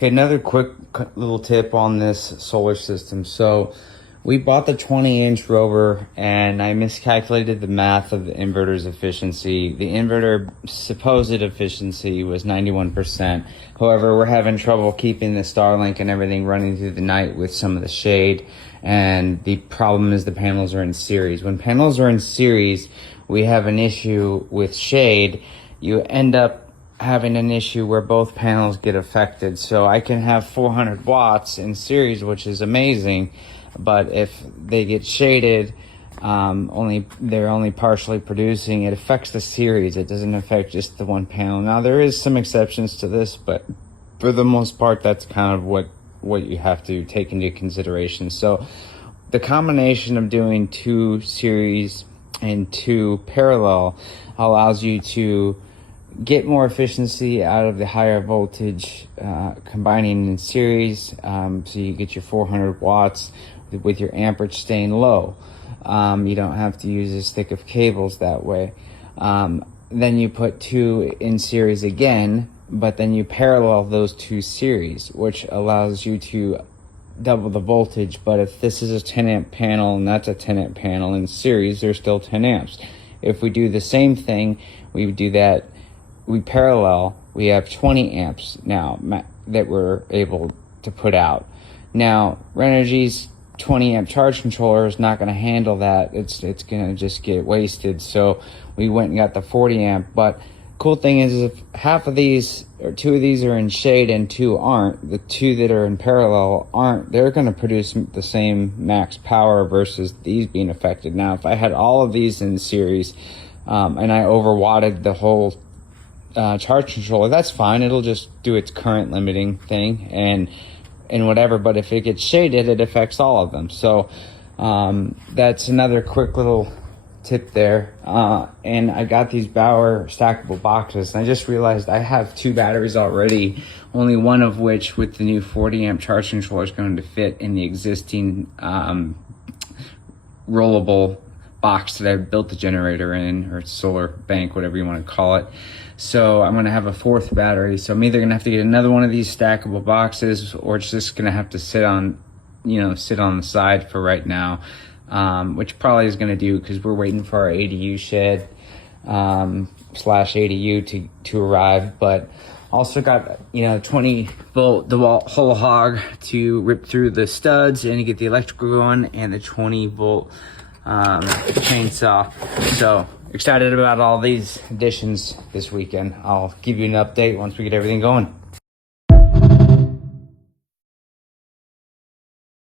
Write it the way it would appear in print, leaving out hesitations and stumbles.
Okay, another quick little tip on this solar system. So we bought the 20-inch rover and I miscalculated the math of the inverter's efficiency. The inverter supposed efficiency was 91%. However, we're having trouble keeping the Starlink and everything running through the night with some of the shade. And the problem is the panels are in series. When panels are in series, we have an issue with shade. You end up having an issue where both panels get affected. So I can have 400 watts in series, which is amazing, but if they get shaded, they're only partially producing, it affects the series. It doesn't affect just the one panel. Now there is some exceptions to this, but for the most part, that's kind of what you have to take into consideration. So the combination of doing 2 series and 2 parallel allows you to get more efficiency out of the higher voltage combining in series, so you get your 400 watts with your amperage staying low. You don't have to use as thick of cables that way. Then you put 2 in series again, but then you parallel those 2 series, which allows you to double the voltage. But if this is a 10 amp panel and that's a 10 amp panel in series, there's still 10 amps. If we do the same thing, we would do that, we parallel, we have 20 amps now that we're able to put out. Now, Renogy's 20 amp charge controller is not going to handle that. It's going to just get wasted. So we went and got the 40 amp. But cool thing is if half of these or 2 of these are in shade and 2 aren't, the 2 that are in parallel aren't, they're going to produce the same max power versus these being affected. Now, if I had all of these in series and I overwatted the whole charge controller, that's fine. It'll just do its current limiting thing and whatever. But if it gets shaded, it affects all of them. So that's another quick little tip there. And I got these Bauer stackable boxes, and I just realized I have 2 batteries already, only one of which with the new 40 amp charge controller is going to fit in the existing rollable box that I built the generator in, or solar bank, whatever you want to call it. So I'm going to have a 4th battery. So I'm either going to have to get another one of these stackable boxes, or it's just going to have to sit on the side for right now, which probably is going to do because we're waiting for our ADU shed slash ADU to arrive. But also got 20 volt DeWalt whole hog to rip through the studs and get the electrical going, and the 20 volt chainsaw. So excited about all these additions this weekend. I'll give you an update once we get everything going.